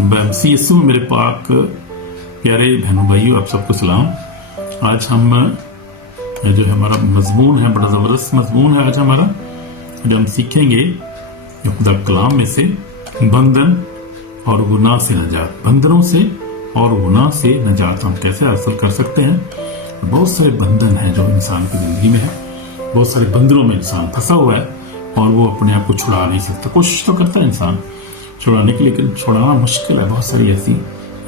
मसीह यीशु में मेरे पाक प्यारे बहनों भाइयों, आप सबको सलाम। आज हम जो है हमारा मजमून है, बड़ा ज़बरदस्त मजमून है आज हमारा, जो हम सीखेंगे खुदा कलाम में से बंधन और गुनाह से नजात। बंधनों से और गुनाह से नजात हम कैसे हासिल कर सकते हैं। बहुत सारे बंधन हैं जो इंसान की ज़िंदगी में है, बहुत सारे बंधनों में इंसान फंसा हुआ है और वो अपने आप को छुड़ा नहीं सकता। कोशिश तो करता है इंसान छुड़ाने की, लेकिन छुड़ाना मुश्किल है। बहुत सारी ऐसी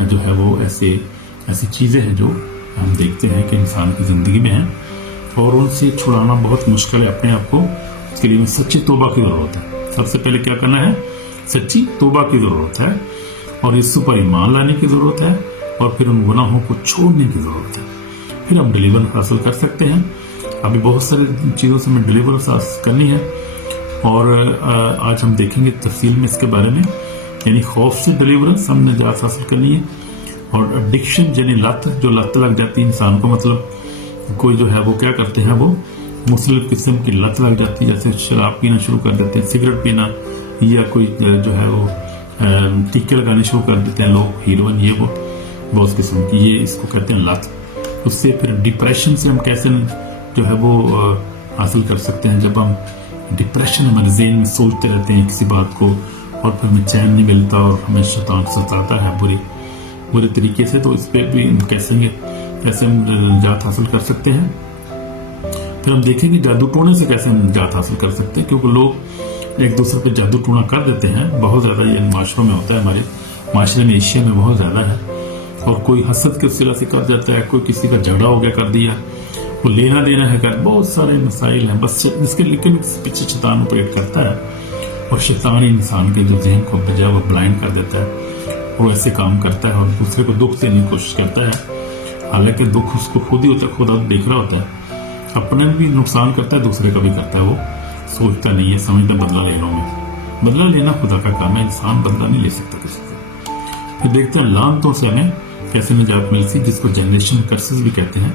जो है वो ऐसी चीज़ें हैं जो हम देखते हैं कि इंसान की ज़िंदगी में है और उनसे छुड़ाना बहुत मुश्किल है अपने आप को। इसके लिए सच्ची तौबा की ज़रूरत है। सबसे पहले क्या करना है, सच्ची तौबा की ज़रूरत है और यीशु पर ईमान लाने की ज़रूरत है और फिर उन गुनाहों को छोड़ने की ज़रूरत है। फिर हम डिलीवरेंस हासिल कर सकते हैं। अभी बहुत सारी चीज़ों से हमें डिलीवरेंस हासिल करनी है और आज हम देखेंगे तफसील में इसके बारे में। यानी खौफ से डिलीवरेंस हम निजात हासिल करनी है और एडिक्शन यानी लत, जो लत लग जाती है इंसान को, मतलब कोई जो है वो क्या करते हैं, वो मुख्तलिफ किस्म की लत लग जाती है। जैसे शराब पीना शुरू कर देते हैं, सिगरेट पीना, या कोई जो है वो टीके लगाने शुरू कर देते हैं लोग, हीरोइन, ये वो बहुत किस्म की, ये इसको कहते हैं लत। उससे फिर डिप्रेशन से हम कैसे जो है वो हासिल कर सकते हैं। जब हम डिप्रेशन हमारे ज़हन में सोचते रहते हैं किसी बात को और फिर हमें चैन नहीं मिलता और हमें शैतान सताता है बुरे तरीके से, तो इस पर भी हम कैसे हम निजात हासिल कर सकते हैं। फिर हम देखेंगे जादू टोने से कैसे हम निजात हासिल कर सकते हैं, क्योंकि लोग एक दूसरे पे जादू टोना कर देते हैं। बहुत ज़्यादा ये माशरों में होता है, हमारे माशरे में, एशिया में बहुत ज़्यादा है। और कोई हसद के सिला से कर जाता है, कोई किसी का झगड़ा हो गया कर दिया, वो लेना देना है कर, बहुत सारे मसाइल हैं बस इसके, लेकिन पीछे शैतान ऑपरेट करता है और शैतान इंसान के जो जहन को बजाय वो ब्लाइंड कर देता है। वो ऐसे काम करता है और दूसरे को दुख देने की कोशिश करता है, हालांकि दुख उसको खुद ही होता है, खुदा देख रहा होता है। अपने भी नुकसान करता है, दूसरे का भी करता है। वो सोचता नहीं है, समझता बदला ले लो मैं। बदला लेना खुदा का काम है, इंसान बदला नहीं ले सकता किसी से। फिर देखते हैं लानतों से हमें कैसे निजात मिलती, जिसको जनरेशन कर्सेस भी कहते हैं।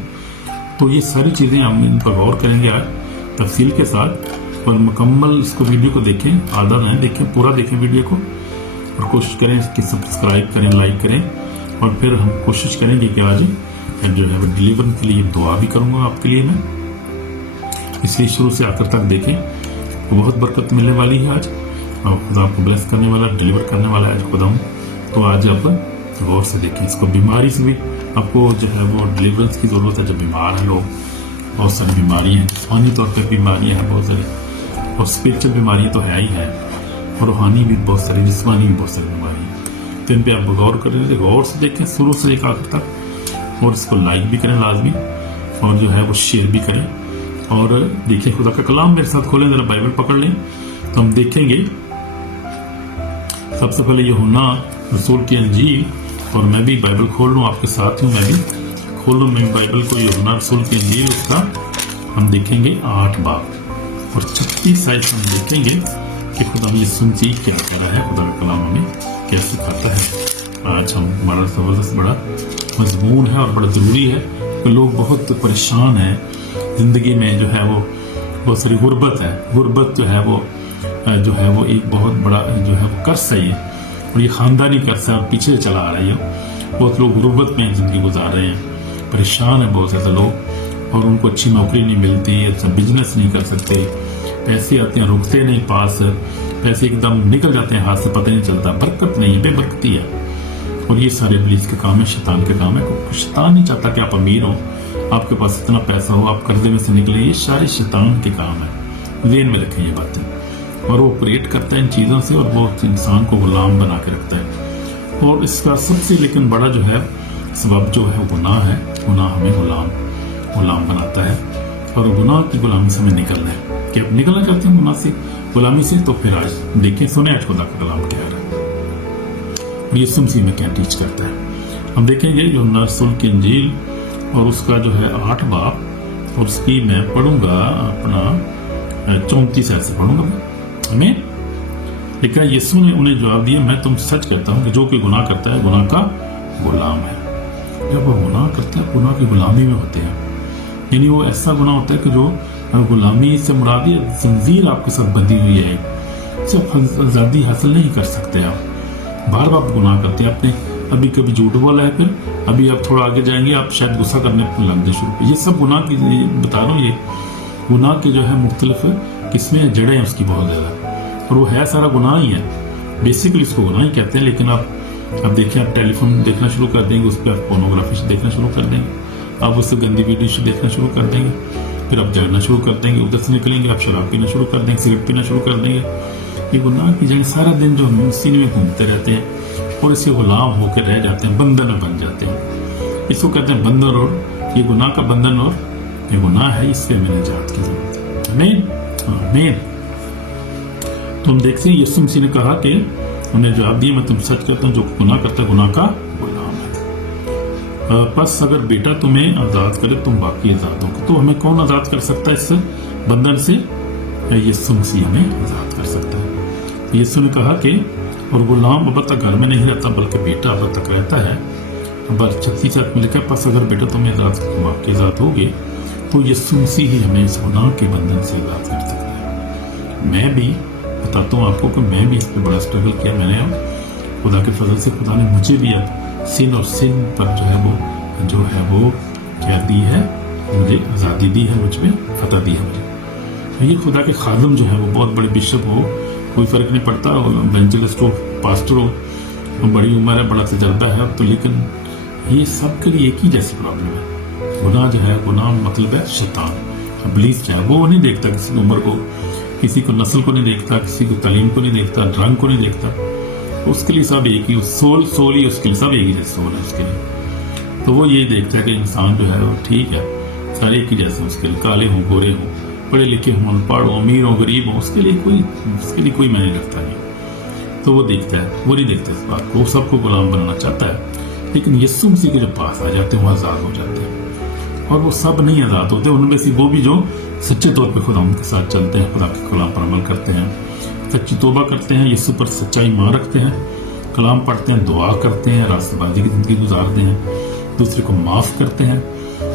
तो ये सारी चीज़ें हम इन पर गौर करेंगे आज तफसील के साथ, और मुकम्मल इसको वीडियो को देखें, आधा नहीं देखें, पूरा देखें वीडियो को, और कोशिश करें कि सब्सक्राइब करें, लाइक करें। और फिर हम कोशिश करेंगे कि आज जो है वो डिलीवरेंस के लिए दुआ भी करूँगा आपके लिए मैं, इसलिए शुरू से आखिर तक देखें, तो बहुत बरकत मिलने वाली है आज और खुदा आपको ब्लेस करने वाला, डिलीवर करने वाला है आज खुदा हूँ। तो आज आप गौर से देखें इसको। बीमारी से भी आपको जो है वो डिलीवरेंस की ज़रूरत है। जब बीमार हैं लोग, बहुत सारी बीमारियाँ हैं, जिस्मानी तौर पर बीमारियाँ हैं बहुत सारी, और स्पिरिचुअल बीमारियाँ तो है ही हैं, और रूहानी भी बहुत सारी, जिस्मानी भी बहुत सारी बीमारियाँ। तो इन पर आप गौर करें, गौर से देखें शुरू से एक आखिर तक, और इसको लाइक भी करें लाजमी, और जो है वो शेयर भी करें। और देखिए खुदा का कलाम मेरे साथ खोलें, जरा बाइबल पकड़ लें, तो हम देखेंगे सबसे पहले यूहन्ना रसूल की अंजील, और मैं भी बाइबल खोल लूँ आपके साथ हूँ, मैं भी खोल लूँ मैं बाइबल को। यूहन्ना रसूल की अंजील, उसका हम देखेंगे 8 बाब और 36 आयत हम देखेंगे कि खुदा यीशु मसीह क्या कर रहा है, खुदा का कलाम हमें क्या सिखाता है। आज हम हमारा ज़बरदस्त बड़ा मजमून है और बड़ा ज़रूरी है कि लोग बहुत परेशान हैं ज़िंदगी में, जो है वो बहुत सारी गुर्बत है। गुर्बत जो है वो एक बहुत बड़ा जो है वो कर्स है ये, और ये ख़ानदानी कर्स है और पीछे चला आ रही है। बहुत लोग गुर्बत में ज़िंदगी गुजार रहे हैं, परेशान है बहुत ज़्यादा लोग, और उनको अच्छी नौकरी नहीं मिलती, अच्छा बिजनेस नहीं कर सकते, पैसे आते हैं रुकते नहीं पास, पैसे एकदम निकल जाते हैं हाथ से, पता नहीं चलता, बरकत नहीं, बेबरकती है। और ये सारे इब्लीस के काम है, शैतान के काम है। शैतान नहीं चाहता कि आप अमीर हो, आपके पास इतना पैसा हो, आप कर्जे में से निकले, ये सारे शैतान के काम है। ज़हन में रखें ये बातें, और वो ऑपरेट करता है इन चीज़ों से, और वो इंसान को गुलाम बना के रखता है। और इसका सबसे लेकिन बड़ा जो है सबब जो है गुनाह है। गुनाह हमें गुलाम बनाता है, और गुनाह की गुलामी से हमें निकलना है। कि आप निकलना चाहते हैं गुनाह से, गुलामी से, तो फिर आज देखें, सुने आज खुदा का कलाम क्या है, यीशु मसीह में क्या टीच करता है। हम देखेंगे यूहन्ना रसूल की इंजील, और उसका जो है 8 बाब, और उसकी मैं पढ़ूंगा अपना 34 ऐसे पढ़ूंगा। हमें लिखा, यीशु ने उन्हें जवाब दिया, मैं तुम सच कहता हूँ कि जो कोई गुनाह करता है गुनाह का गुलाम है। जब वो गुनाह करता है, गुनाह की गुलामी में होते हैं। यानी वो ऐसा गुनाह होता है कि जो गुलामी से मुराद जंजीर आपके साथ बंधी हुई है, सिर्फ आज़ादी हासिल नहीं कर सकते आप, बार बार गुनाह करते हैं। आपने अभी कभी झूठ बोला है, फिर अभी आप थोड़ा आगे जाएंगे आप शायद गुस्सा करने लगने शुरू। ये सब गुनाह की बता रहा हूँ, ये गुनाह के जो है मुख्तलिफ किस्में जड़ें हैं उसकी बहुत ज़्यादा, और वो है सारा गुनाह ही है, बेसिकली इसको गुनाह ही कहते हैं। लेकिन आप देखिए, आप टेलीफोन देखना शुरू कर देंगे, उस पर आप पोर्नोग्राफी देखना शुरू कर देंगे, आप उससे गंदी वीडियो देखना शुरू कर देंगे, फिर आप जानना शुरू कर देंगे, उधर से निकलेंगे आप शराब पीना शुरू कर देंगे, सिगरेट पीना शुरू कर देंगे। ये गुनाह की जगह सारा दिन जो हम सीने में घूमते रहते हैं और इससे गुलाम होकर रह जाते हैं, बंधन में बन जाते हैं। इसको कहते हैं बंधन, और ये गुनाह का बंधन और ये गुनाह है, इससे हमें निजात की जरूरत है। आमीन। तो हम देखते हैं यीशु मसीह ने कहा कि उन्हें जवाब दिया, मैं तुम सच कहता हूँ जो गुनाह करता है गुनाह का गुलाम है। बस अगर बेटा तुम्हें आजाद करे तुम बाकी आजाद हो। तो हमें कौन आजाद कर सकता है इस बंधन से? यीशु मसीह हमें आजाद कर सकता है। यीशु ने कहा कि और गुलाम अब तक घर में नहीं रहता बल्कि बेटा अब तक रहता है। 36 में लिखा, बस अगर बेटा तुम्हें आजाद होगे तो यीशु मसीह ही हमें इस गुनाह के बंधन से आजाद कर सकता है। मैं भी बताता हूँ आपको कि मैं भी इस पर बड़ा स्ट्रगल किया। मैंने अब खुदा के फजल से खुदा ने मुझे भी अब सिन और सिन पर जो है वो क्या दी है, मुझे आज़ादी दी है, मुझ में फतह दी है मुझे। ये खुदा के खादम जो है वो बहुत बड़े बिशप हो, कोई फर्क नहीं पड़ता, इवेंजलिस्ट हो, पास्टर हो, बड़ी उम्र है, बड़ा तजर्बा है अब तो, लेकिन ये सब के लिए एक ही जैसी प्रॉब्लम है। गुनाह जो है, गुनाह मतलब है शैतान, इब्लीस जो है वो नहीं देखता किसी की उम्र को, किसी को नस्ल को नहीं देखता, किसी को तालीम को नहीं देखता, रंग को नहीं देखता, उसके लिए सब एक ही, सोल ही उसके लिए सब एक ही जैसे सोल है उसके लिए। तो वो ये देखता है कि इंसान जो है वो ठीक है, सारे एक ही जैसे उसके लिए, काले हों गोरे हों, पढ़े लिखे हों अनपढ़ हों, अमीर हों गरीब हों, उसके लिए कोई मायने रखता नहीं। तो वो देखता है, वो नहीं देखता इस बात को, वो सबको गुलाम बनाना चाहता है। लेकिन यीशु मसीह के जो पास आ जाते हैं वो आज़ाद हो जाते हैं, और वो सब नहीं आज़ाद होते, उनमें से वो भी जो सच्चे तौर पे खुदा उनके साथ चलते हैं, खुदा के कलाम पर अमल करते हैं, सच्ची तौबा करते हैं, यीशु पर सच्चाई मान रखते हैं, कलाम पढ़ते हैं, दुआ करते हैं, रास्तेबाजी की जिंदगी गुजारते हैं, दूसरे को माफ़ करते हैं,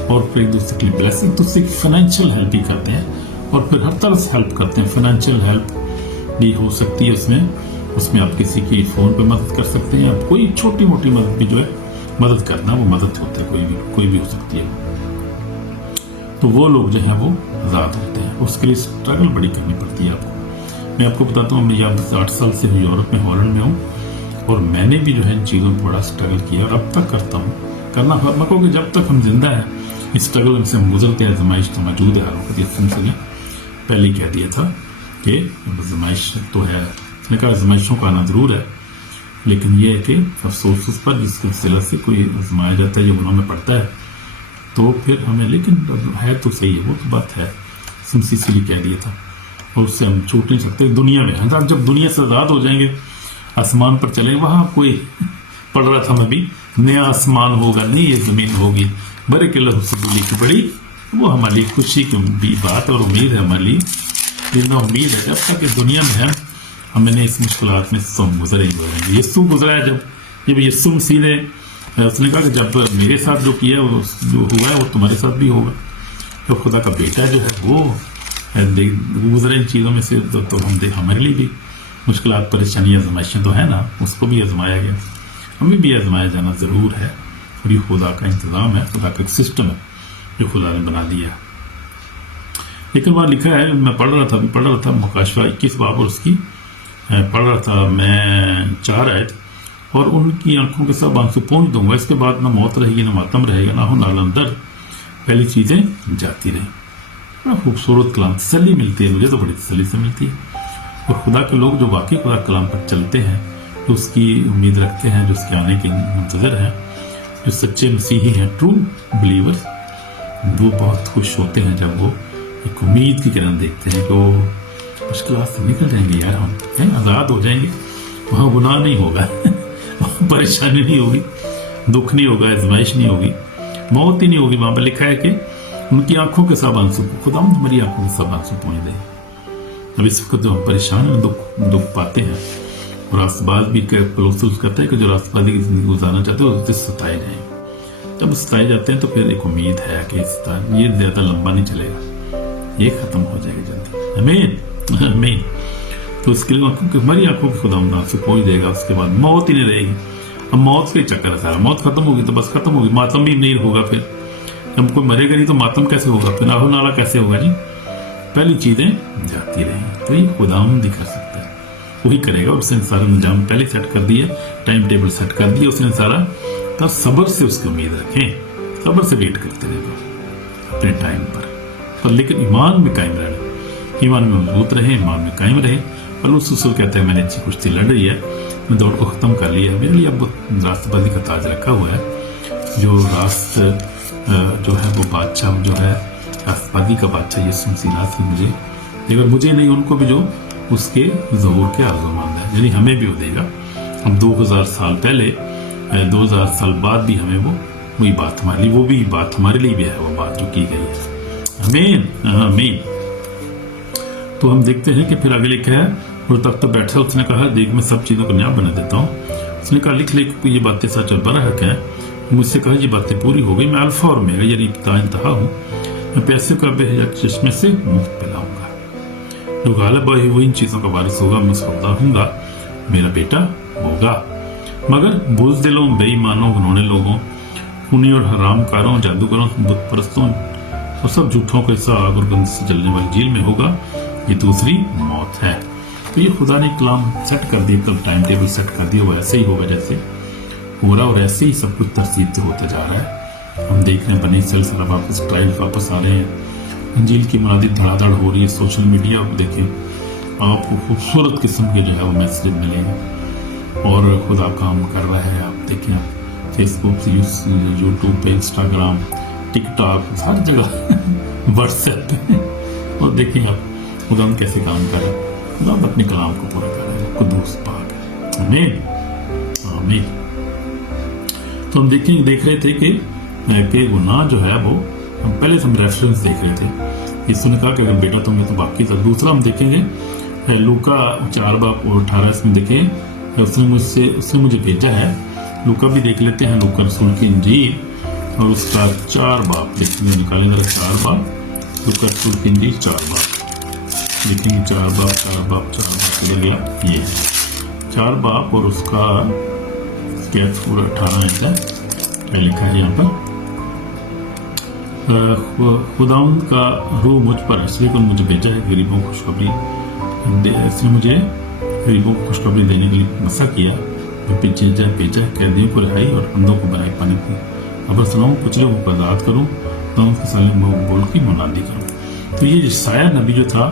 और फिर दूसरे के लिए ब्लेसिंग, दूसरे की फाइनेंशियल हेल्प भी करते हैं, और फिर हर तरह से हेल्प करते हैं। फाइनेंशियल हेल्प भी हो सकती है उसमें आप किसी की फ़ोन पे मदद कर सकते हैं, आप कोई छोटी मोटी मदद भी जो है मदद करना, वो मदद होती है, कोई भी हो सकती है। तो वो लोग जो हैं वो आज़ाद होते हैं, उसके लिए स्ट्रगल बड़ी करनी पड़ती है आपको। मैं आपको बताता हूँ, मैं यहाँ 8 साल से यूरोप में, हॉलैंड में हूँ, और मैंने भी जो है इन चीज़ों पर बड़ा स्ट्रगल किया, और अब तक करता हूँ, करना मको कि जब तक हम जिंदा हैं इस स्ट्रगल से हम गुजरते हैं। आजमाइश तो मौजूद है, हर वक्त ने पहले ही कह दिया था कि आजमाइश तो है, उसने कहा आजमाइशों का आना जरूर है, लेकिन ये है कि अफसोस उस पर जिसके वसीला से कोई आजमाया जाता है, जो गुनाह में पड़ता है, तो फिर हमें, लेकिन है तो सही है, वो तो बात है, सिंसियरली कह दिया था, और उससे हम छूट नहीं सकते। दुनिया में हम जब दुनिया से आज़ाद हो जाएंगे, आसमान पर चलेंगे, वहाँ कोई पढ़ रहा था मैं भी, नया आसमान होगा, नई ये ज़मीन होगी, बड़े के लफ्ज़ की बड़ी, वो हमारी खुशी की भी बात और उम्मीद है हमारी, जितना उम्मीद है जब तक इस दुनिया में है, हमने इस मुश्किलात में सब गुजरे ही गुजरेंगे। यीशु गुजरा है, जब यीशु मसीह ने, उसने कहा कि जब मेरे साथ जो किया वो जो हुआ है वो तुम्हारे साथ भी होगा। तो खुदा का बेटा जो है वो गुजरे इन चीज़ों में से, तो हम देख, हमारे लिए भी मुश्किलात परेशानी आजमाइशें तो है ना, उसको भी आजमाया गया, हमें भी आजमाया जाना ज़रूर है, और ये खुदा का इंतज़ाम है, खुदा का सिस्टम है जो खुदा ने बना दिया। लेकिन वहाँ लिखा है, मैं पढ़ रहा था मुकाशवा 21 बाब, और उसकी पढ़ रहा था मैं 4 आयत, और उनकी आंखों के सब आंसू पहुँच दूंगा, इसके बाद ना मौत रहेगी, ना मातम रहेगा, ना हो ना अंदर, पहली चीज़ें जाती रही। बड़ा खूबसूरत कलाम, तसल्ली मिलती है, मुझे तो बड़ी तसल्ली से मिलती है। और खुदा के लोग जो वाकई खुदा कलाम पर चलते हैं, जो उसकी उम्मीद रखते हैं, जो उसके आने के मुंतज़र हैं, जो सच्चे मसीही हैं, ट्रू बिलीवर्स, वो बहुत खुश होते हैं जब वो एक उम्मीद की किरण देखते हैं कि वो मुश्किलात से निकल जाएंगे, यार हम आज़ाद हो जाएंगे, वहाँ गुनाह नहीं होगा, परेशानी नहीं होगी, दुख नहीं होगा, आजमाइश नहीं होगी, मौत ही नहीं होगी। वहाँ पर लिखा है कि उनकी आंखों के सब आंसू, खुदा हमारी आंखों के सब आंसू पहुँच दें। अब इस वक्त जो हम परेशान हैं, दुख पाते हैं, और रास्तबाज भी पलोसूस करता है कि जो रास्तबाजी की जिंदगी गुजारना चाहते हैं उससे सताए जाएं। जब सताए जाते हैं तो फिर एक उम्मीद है कि ये ज़्यादा लंबा नहीं चलेगा, ये ख़त्म हो जाएगा जल्दी। आमीन आमीन। तो उसके लिए हमारी आंखों की खुदावंद आंसू पोंछ देगा, उसके बाद मौत ही नहीं रहेगी। अब मौत का ही चक्कर है सारा, मौत खत्म होगी तो बस खत्म होगी, मातम भी नहीं होगा। फिर जब कोई मरेगा नहीं तो मातम कैसे होगा, फिर आहो नाला कैसे होगा जी। पहली चीजें जाती रहेंगी, तो ये खुदावंद दिखा सकता है, वही करेगा। उसने सारा निजाम पहले सेट कर दिया, टाइम टेबल सेट कर दिया उसने सारा। तब सब्र से उसकी उम्मीद रखें, सब्र से वेट करते रहेगा अपने टाइम पर लेकिन ईमान में कायम रहना, ईमान में मजबूत रहे, ईमान में कायम रहे। पलूस उसको कहते हैं मैंने अच्छी कुश्ती लड़ रही है, मैं दौड़ को खत्म कर लिया, मेरे लिए अब राष्ट्रपति का ताज रखा हुआ है। जो राष्ट्र जो है वो बादशाह जो है राष्ट्रपति का बादशाह यीशु मसीह से मुझे देगा, मुझे नहीं उनको भी जो उसके ज़हूर के आर्ज़ूमंद है, यानी हमें भी वो देगा। हम 2000 साल पहले 2000 साल बाद भी हमें वही बात हमारे लिए, वो भी बात हमारे लिए भी है, वो बात जो की गई है। आमीन आमीन। तो हम देखते हैं कि फिर आगे लिखा है, और तब तक बैठा उसने कहा देख मैं सब चीज़ों को न्याय बना देता हूँ। उसने कहा लिख ले ये बातें सच और बड़ा हक है। मुझसे कहा ये बातें पूरी हो गई, मैं अल्फा और ओमेगा यानी इब्तिदा इंतहा हूँ, मैं पैसे का बेहद चश्मे से मुफ्त पिलाऊंगा। जो गालिब है वो इन चीज़ों का वारिस होगा, मैं उसका खुदा हूँगा, मेरा बेटा होगा। मगर बुज़दिलों, बेईमानों, घिनौने लोगों, खूनी और हरामकारों, जादूगरों, बुत परस्तों और सब झूठों के साथ आग और गंध से जलने वाली जेल में होगा, ये दूसरी मौत है। तो ये खुदा ने कलाम सेट कर दिया, कल टाइम टेबल सेट कर दिया, वो ऐसे ही होगा जैसे हो रहा, और ऐसे ही सब कुछ तरतीब से होता जा रहा है। हम देख रहे हैं बनी सिलसिला वापस, ट्रायल वापस आ रहे हैं, इंजील की मुनादी धड़ाधड़ हो रही है। सोशल मीडिया को देखें, आपको खूबसूरत किस्म के जो है वो मैसेज मिलेंगे और खुदा काम कर रहा है। आप देखें, फेसबुक से, यूट्यूब पे, इंस्टाग्राम, टिकटॉक, हर जगह व्हाट्सएप पे, और देखें आप खुदा कैसे काम कर रहे हैं। खुदा अपने कलाम को पूरा कर रहे हैं, कुदूस पाक है। आमीन आमीन। तो हम देख रहे थे कि गुनाह जो है वो हम पहले से हम रेफरेंस देख रहे थे। यीशु ने कहा कि अगर बेटा तुम्हें तो बाकी था। दूसरा हम देखेंगे लूका 4:18 में देखें, उसने मुझे भेजा है। लूका भी देख लेते हैं, लूका रसूल की इंजील और उसका 4 बाब देखेंगे, निकालें जरा 4 बाब, लूका रसूल की इंजील 4 बाब देखेंगे, 4 बाब गया ये 4 बाब और उसका पूरा 18 है लिखा है यहाँ पर। खुदावंद का रूह मुझ पर इसलिए को मुझे भेजा है गरीबों को खुशखबरी, इसने मुझे गरीबों को खुशखबरी देने के लिए मसा किया। मैं भेजा कैदियों को रिहाई और अंधों को बनाई पाने की खबर सुनाऊं, कुचले को आजाद करूं, तो उनके साले बोल की मुनादी करूं। तो ये साया नबी जो था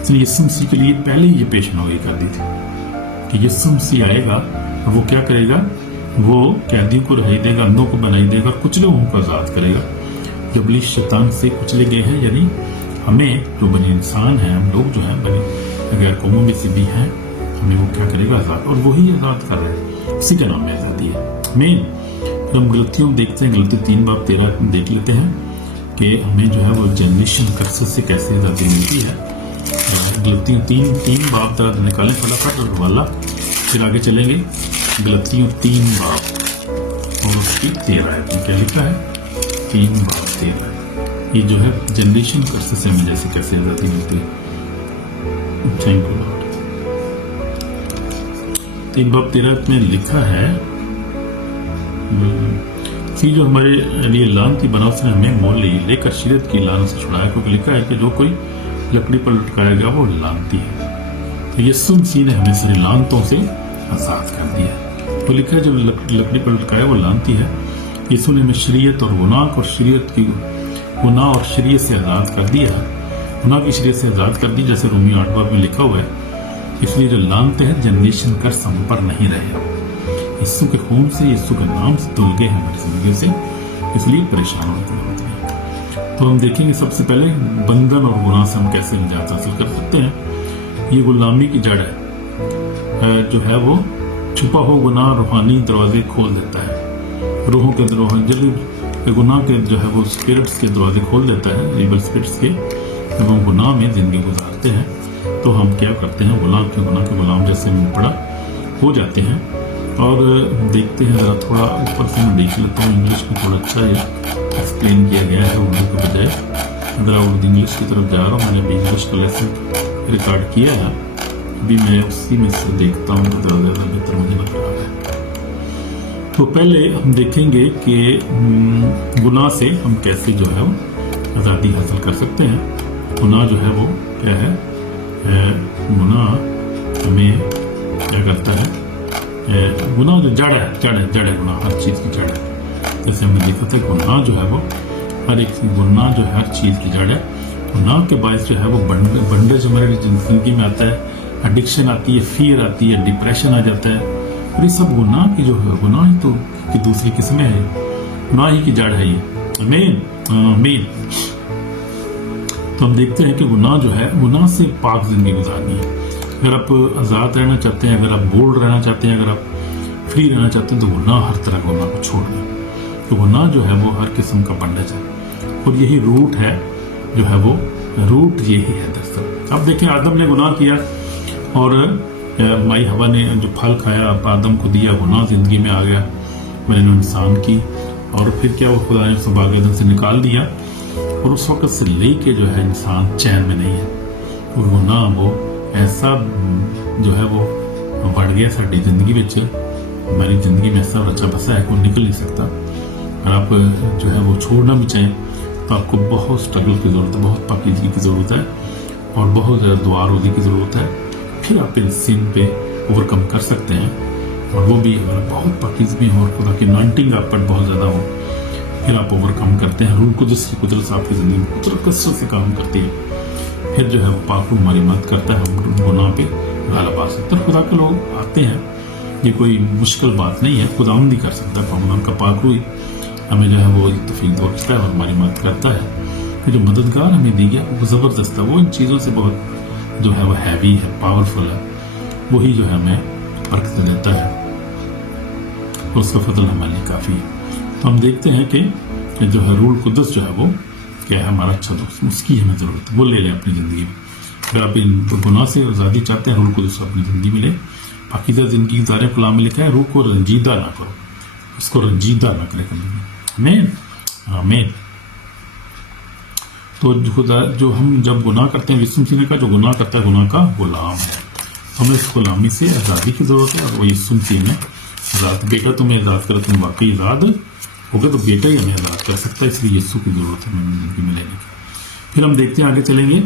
उसने यीशु मसीह के लिए पहले ही ये पेशनगोई कर दी थी कि यीशु मसीह आएगा और वो क्या करेगा, वो कैदियों को रिहाई देगा, अंधों को बनाई देगा, कुचले को आजाद करेगा। जो इब्लीस शैतान से कुचले गए हैं, यानी हमें जो बने इंसान हैं, हम लोग जो हैं बने गैर कौमों में से भी हैं, हमें वो क्या करेगा आजाद, और वही आजाद कर रहा है, इसी का नाम में आजादी है। मेन फिर हम गलतियों देखते हैं, गलती 3:13 में देख लेते हैं कि हमें जो है वो जनरेशन कर्स से कैसे आजादी मिलती है। गलतियों 3 बाब तक निकालें फटाफट और वाला, फिर आगे चलेंगे। गलतियों 3 बाब और उसकी 13 में क्या लिखा है, 3 बाब 13, ये जो है जनरेशन कर्स से हमें जैसे कैसे आजादी मिलती है। Thank you Lord. 3 बाब 13 में लिखा है कि जो हमारे लिए लानती बना उसने हमें मोल लेकर शरीयत की लानत से छुड़ाया, क्योंकि लिखा है कि जो कोई लकड़ी पर लटकाया गया वो लानती है। तो यीशु मसीह ने हमें सारी लानतों से आजाद कर दिया। तो लिखा है जब लकड़ी पर लटकाया वो लानती है। यीशु ने हमें शरीयत और गुनाह और शरीयत से आजाद कर दिया, गुनाह की शरीयत से आजाद कर दी, जैसे रोमी 8 में लिखा हुआ है। इसलिए जो लानते हैं जनरेशन कर हम पर नहीं रहे, यीशु के खून से, यीशु के नाम से धुल गए हमारी जिंदगी से, इसलिए परेशान होते हैं। तो हम देखेंगे सबसे पहले बंधन और गुनाह से हम कैसे निजात हासिल कर सकते हैं। ये गुलामी की जड़ है, जो है वो छुपा हो गुनाह रूहानी दरवाजे खोल देता है, रूहों के दरवाजे, गुनाह के जो है वो स्पिरिट्स के दरवाजे खोल देता है, इविल स्पिरिट्स के। जब हम गुनाह में जिंदगी गुजारते हैं तो हम क्या करते हैं, गुनाह के गुलाम जैसे पड़ा हो जाते हैं। और देखते हैं जरा थोड़ा ऊपर से मैं देख लेता हूँ, इंग्लिश में थोड़ा अच्छा एक्सप्लेन किया गया है उर्दू के बजाय। अगर आप उर्दू इंग्लिश की तरफ जा रहा हूँ, मैंने भी इंग्लिश का लेसन रिकॉर्ड किया है, अभी मैं उसी में से देखता हूँ तो ज़्यादा बेहतर मुझे लग रहा है। तो पहले हम देखेंगे कि गुनाह से हम कैसे जो है वो आज़ादी हासिल कर सकते हैं। गुनाह जो है वो क्या है, गुनाह हमें क्या करता है, गुनाह जो जड़ है गुनाह, हर चीज़ की जड़ है। जैसे हमने देखा था गुनाह जो है वो हर एक गुनाह जो है हर चीज़ की जड़ है। गुनाह के बायस जो है वो बंडेज हमारे जिंदगी में आता है, एडिक्शन आती है, फियर आती है, डिप्रेशन आ जाता है। और ये सब गुनाह की जो है, गुनाह ही तो की दूसरी किस्में है, गुनाह ही की जड़ है ये। आमीन आमीन। तो हम देखते हैं कि गुनाह जो है, गुनाह से पाक जिंदगी गुजारनी है। अगर आप आज़ाद रहना चाहते हैं, अगर आप बोल्ड रहना चाहते हैं, अगर आप फ्री रहना चाहते हैं, तो गुनाह हर तरह गुनाह को छोड़ दें। तो गुनाह जो है वो हर किस्म का बंडेज है और यही रूट है जो है वो, रूट यही है दरअसल। अब देखिए आदम ने गुनाह किया और माई हवा ने जो फल खाया, आदम को दिया, गुनाह जिंदगी में आ गया मैंने इंसान की। और फिर क्या, वो खुदा ने उसको बाग एदन से निकाल दिया और उस वक्त से लेके जो है इंसान चैन में नहीं है। और गुनाह वो ऐसा जो है वो बढ़ गया साड़ी जिंदगी में, हमारी जिंदगी में ऐसा रचा बसा है कि वो निकल नहीं सकता। और आप जो है वो छोड़ना भी चाहें तो आपको बहुत स्ट्रगल की ज़रूरत है, बहुत पाकीज़गी की ज़रूरत है और बहुत ज़्यादा दुआ रोज़ी की ज़रूरत है। फिर आप इन सिन पे ओवरकम कर सकते हैं। और वो भी अगर बहुत पाकीज़गी हो और खुदा की अनॉइंटिंग आप पर बहुत ज़्यादा हो, फिर आप ओवरकम करते हैं। रूह कुदस की कुदरत आपकी ज़िंदगी में कसरत से काम करती है। फिर जो है वो पाक रूह हमारी मदद करता है, हम गुनाह पे गालिब आ सकते हैं। खुदा के लोग आते हैं, ये कोई मुश्किल बात नहीं है, खुदावंद ही कर सकता है। उनका पाक रूह हमें जो है वो तौफीक बख्शता है और हमारी मदद करता है। कि जो मददगार हमें दी गया वो ज़बरदस्त है, वो इन चीज़ों से बहुत जो है वो हैवी है, पावरफुल है, वही जो है हमें बरकत देता है और उसका फजल हमारे लिए काफ़ी है। तो हम देखते हैं कि जो है रूह कुदस जो है वो क्या है, हमारा अच्छा दोस्त, उसकी हमें ज़रूरत है, वो ले लें अपनी ज़िंदगी में। अगर आप इन गुनाह से आज़ादी चाहते हैं, रूह कुदस अपनी ज़िंदगी में ले, पाकीज़ा ज़िंदगी गुजारे। कलाम में लिखा है रूह को रंजीदा ना करो, उसको रंजीदा ना करे कभी। आमीन आमीन। तो खुदा जो हम जब गुनाह करते हैं, यीशु मसीह ने कहा जो गुनाह करता है गुनाह का गुलाम है। हमें इस गुलामी से आज़ादी की ज़रूरत है और वो यीशु मसीह ने आज़ाद, बेटा तुम्हें आज़ाद करे, तुम वाकई आज़ाद हो गए तो बेटा ही हमें आज़ाद कर सकता है। इसलिए यीशु की ज़रूरत है हमें ज़िंदगी में लेने की। फिर हम देखते हैं, आगे चलेंगे,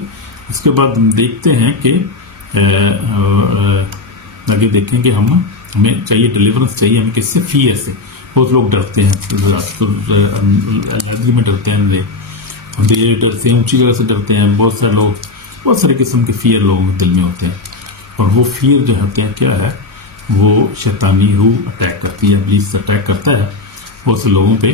उसके बाद हम देखते हैं कि आगे देखेंगे हमें चाहिए डिलीवरेंस, चाहिए हमें किससे, फियर से। बहुत लोग डरते हैं, अलग में डरते हैं, अंधेरे डरते हैं, ऊंची जगह से डरते हैं। बहुत सारे लोग, बहुत सारे किस्म के फियर लोगों के दिल में होते हैं। और वो फियर जो होते हैं क्या है, वो शैतानी रूह अटैक करती है, इब्लीस अटैक करता है बहुत से लोगों पे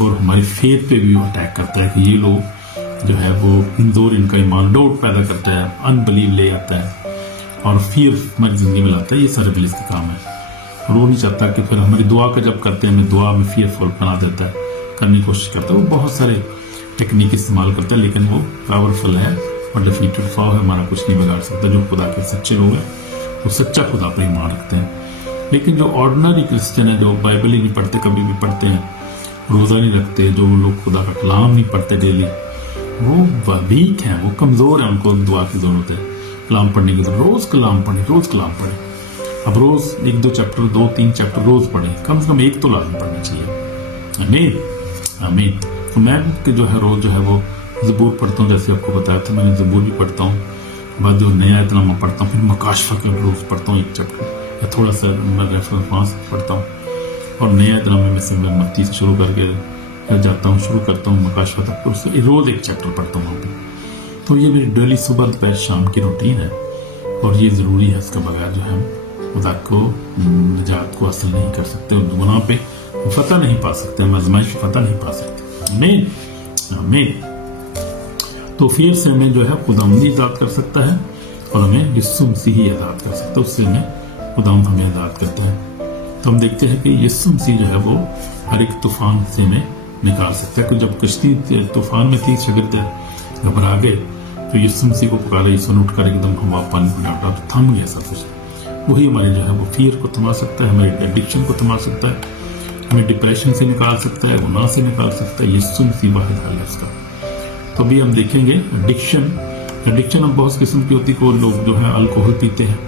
और हमारी फेथ पे भी वो अटैक करता है कि ये लोग जो है वो कमज़ोर, इनका ईमान डाउट पैदा करता है, अनबिलीव ले आता है और फियर हमारी ज़िंदगी में लाता है। ये सारे इब्लीस का काम है और वो नहीं चाहता कि फिर हमारी दुआ का जब करते हैं, हमें दुआ में फियरफुल बना देता है, करने की कोशिश करता है। वो बहुत सारे टेक्निक इस्तेमाल करता है, लेकिन वो पावरफुल है और डिफीटेड फाव है, हमारा कुछ नहीं बिगाड़ सकता। जो खुदा के सच्चे लोग हैं वो सच्चा खुदा पर ईमान रखते हैं। लेकिन जो ऑर्डिनरी क्रिश्चियन है, जो बाइबल ही नहीं पढ़ते, कभी भी पढ़ते हैं, रोज़ा नहीं रखते, जो लोग खुदा का कलाम नहीं पढ़ते डेली, वो वीक हैं, वो कमज़ोर हैं, उनको दुआ की ज़रूरत है, कलाम पढ़ने की ज़रूरत। रोज़ कलाम पढ़ें, रोज़ कलाम पढ़ें। अब रोज़ 1-2 चैप्टर, 2-3 चैप्टर रोज़ पढ़ें, कम से कम एक तो लाजम पढ़ना चाहिए। आमीन आमीन। तो मैं जो है रोज़ जो है वो ज़बूर पढ़ता हूँ, जैसे आपको बताया था मैंने, ज़बूर भी पढ़ता हूँ, बाद जो नया इतनामा पढ़ता हूँ, फिर मकाशफा के रोज़ पढ़ता हूँ 1 चैप्टर या थोड़ा सा मैं रेफरेंस पढ़ता हूँ। और नया इतनामा में से मैं मत्ती से शुरू करके जाता हूँ, शुरू करता हूँ मकाशफा तक, उससे रोज़ 1 चैप्टर पढ़ता हूँ वहाँ पर। तो ये मेरी डेली सुबह दोपहर शाम की रूटीन है और ये ज़रूरी है, इसके बगैर जो है खुदा को निजात को हासिल नहीं कर सकते, गुनाह पे फतह नहीं पा सकते, हम आजमाइश पे फतह नहीं पा सकते। आमीन आमीन। तो फिर से हमें जो है खुदावंद आज़ाद कर सकता है और हमें यीशु मसीह ही आज़ाद कर सकता है, उससे हमें खुदावंद हमें आज़ाद करता है। तो हम देखते हैं कि यीशु मसीह जो है वो हर एक तूफान से हमें निकाल सकता है। कि जब कश्ती तूफान में थी, शागिर्द घबरा गए, तो यीशु मसीह को पुकारा, यीशु ने उठकर एकदम हवा पानी को डांटा, थम गया सब कुछ। वही हमारे जो है वो फियर को थमा सकता है, हमारे एडिक्शन को थमा सकता है, हमें डिप्रेशन से निकाल सकता है, गुनाह से निकाल सकता है। यीशु मसीह वाहिद हल है इसका। तो अभी हम देखेंगे एडिक्शन। अब बहुत किस्म की होती है। कोई लोग जो है अल्कोहल पीते हैं,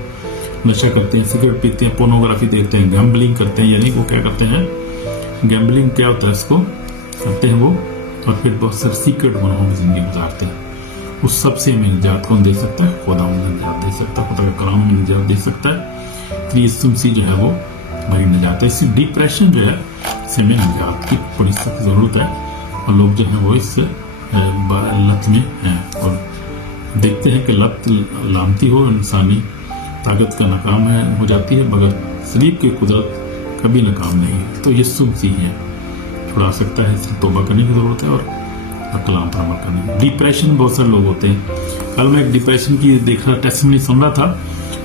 नशा करते हैं, सिगरेट पीते हैं, पोर्नोग्राफी देखते हैं, गैम्बलिंग करते हैं, यानी वो क्या करते हैं, गैम्बलिंग क्या होता है इसको करते हैं वो, और फिर बहुत सारे सीक्रेट गुनाहों में जिंदगी गुजारते हैं। उस सब से हमें निजात कौन दे सकता है? खुदा हमें निजात दे सकता है, खुदा का कलाम हमें निजात दे सकता है। तो ये सुनसी जो है वो बड़ी निजात है। इससे डिप्रेशन जो है इससे हमें निजात की बड़ी सख्त जरूरत है, और लोग जो है वो इस लत में हैं, और देखते हैं कि लत लामती हो, इंसानी ताकत का नाकाम हो जाती है, मगर सलीब की कुदरत कभी नाकाम नहीं है। तो ये सुनसी है, छुड़ा सकता है, इससे तौबा करने की जरूरत है और कलाम पर अमल करने। डिप्रेशन बहुत सारे लोग होते हैं। कल मैं एक डिप्रेशन की देख रहा टेस्टिमनी सुन रहा था,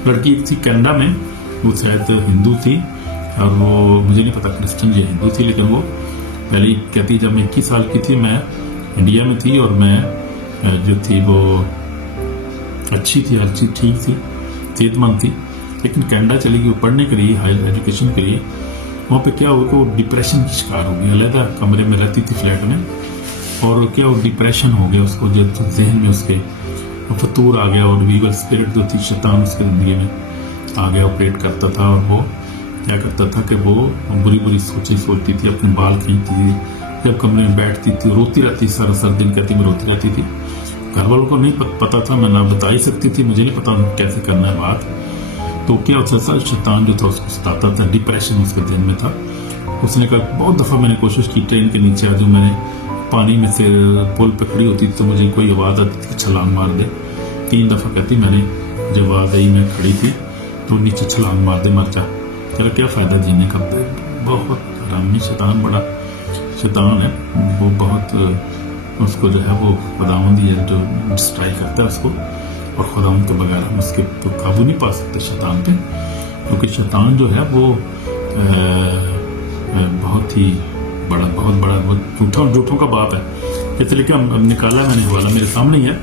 लड़की एक थी कनाडा में, वो शायद हिंदू थी, और वो मुझे नहीं पता क्रिश्चियन या हिंदू थी, लेकिन वो पहले कहती जब मैं 21 साल की थी मैं इंडिया में थी, और मैं जो थी वो अच्छी थी, हर चीज़ ठीक थी, सेहतमंद थी, लेकिन कनाडा चली गई पढ़ने के लिए, हायर एजुकेशन के लिए। वहाँ पे क्या हुआ कि वो डिप्रेशन की शिकार हो गई, अलग कमरे में रहती थी फ्लैट में, और क्या वो डिप्रेशन हो गया उसको, जो जहन में उसके फतूर आ गया, और वीवल स्पिरिट जो थी शैतान उसकी ज़िंदगी में आ गया, ऑपरेट करता था, और वो क्या करता था कि वो बुरी बुरी सोचें सोचती थी, अपने बाल खींचती थी, जब कमरे में बैठती थी रोती रहती, सारा दिन कहती मैं रोती रहती थी। घर वालों को नहीं पता था, मैं ना बता ही सकती थी, मुझे नहीं पता कैसे करना है बात। तो क्या होता था, शैतान जो था उसको सताता था, डिप्रेशन उसके दिन में था। उसने कहा बहुत दफ़ा मैंने कोशिश की ट्रेन के नीचे आ जाऊँ, मैंने पानी में से पुल पे खड़ी होती तो मुझे कोई आवाज़ आती थी छलांग मार दे, 3 दफ़ा कहती, मैंने जब आवाज़ आई मैं खड़ी थी तो नीचे छलांग मार दे, मर जा, चलो क्या फ़ायदा जीने का। बहुत हरामी शैतान, बड़ा शैतान है वो, बहुत उसको जो है वो खुदावंद ही है जो डिस्ट्राई करता है उसको, और खुदावंद के बगैर हम उसके तो काबू नहीं पा सकते शैतान पे, क्योंकि शैतान जो है वो बहुत ही बड़ा, बहुत बड़ा, वो झूठों का बाप है। जैसे लेकिन हम निकाला मैंने हवाला मेरे सामने ही है,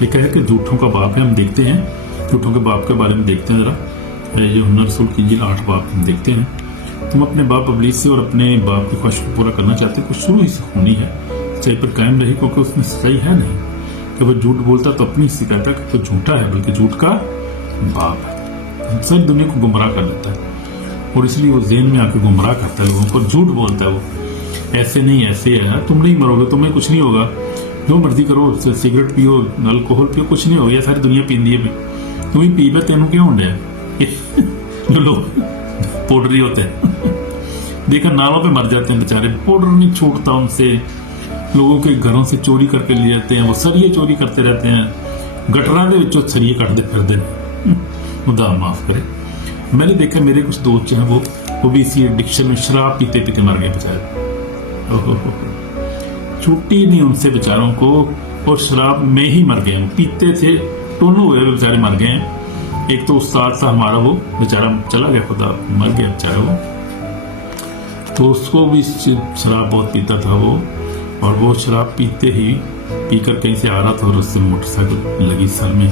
लिखा है कि झूठों का बाप है। हम देखते हैं झूठों के बाप के बारे में देखते हैं जरा, ये हुनर रसूल की इंजील 8 बाप हम देखते हैं। तुम अपने बाप इब्लीस से और अपने बाप की ख्वाहिश को पूरा करना चाहते हो, कुछ शुरू ही से होनी है, सही पर कायम रही, क्योंकि उसमें सही है नहीं कि वो झूठ बोलता तो अपनी शिकायत है कि तो झूठा है, बल्कि झूठ का बाप है, सारी दुनिया को गुमराह कर देता है, और इसलिए वो ज़हन में आके गुमराह करता है लोगों को, झूठ बोलता है वो, ऐसे नहीं ऐसे है, तुम नहीं मरोगे, तुम्हें कुछ नहीं होगा, जो मर्जी करो, सिगरेट पियो, अल्कोहल पियो, कुछ नहीं होगा, सारी दुनिया पींदी है, तुम ही पी पे तेनों क्यों होंगे जो लोग पाउडरी होते हैं देखा नालों पे मर जाते हैं बेचारे, पाउडर नहीं छूटता उनसे, लोगों के घरों से चोरी करके ले जाते हैं, वो सरिये चोरी करते रहते हैं, गटरां दे विचों सरिये कटदे फिरदे ने, खुदा माफ करे। मैंने देखा मेरे कुछ दोस्त जो हैं वो भी इसी एडिक्शन में शराब पीते पीते मर गए बेचारे, छुट्टी नहीं उनसे बेचारों को, और शराब में ही मर गए, पीते थे टोनू हुए बेचारे मर गए। एक तो उस्ताद था हमारा, वो बेचारा चला गया, खुदा मर गया बेचारा वो, तो उसको भी शराब बहुत पीता था वो, और वो शराब पीते ही पीकर कहीं से आ रहा था और उससे मोटरसाइकिल लगी, सर में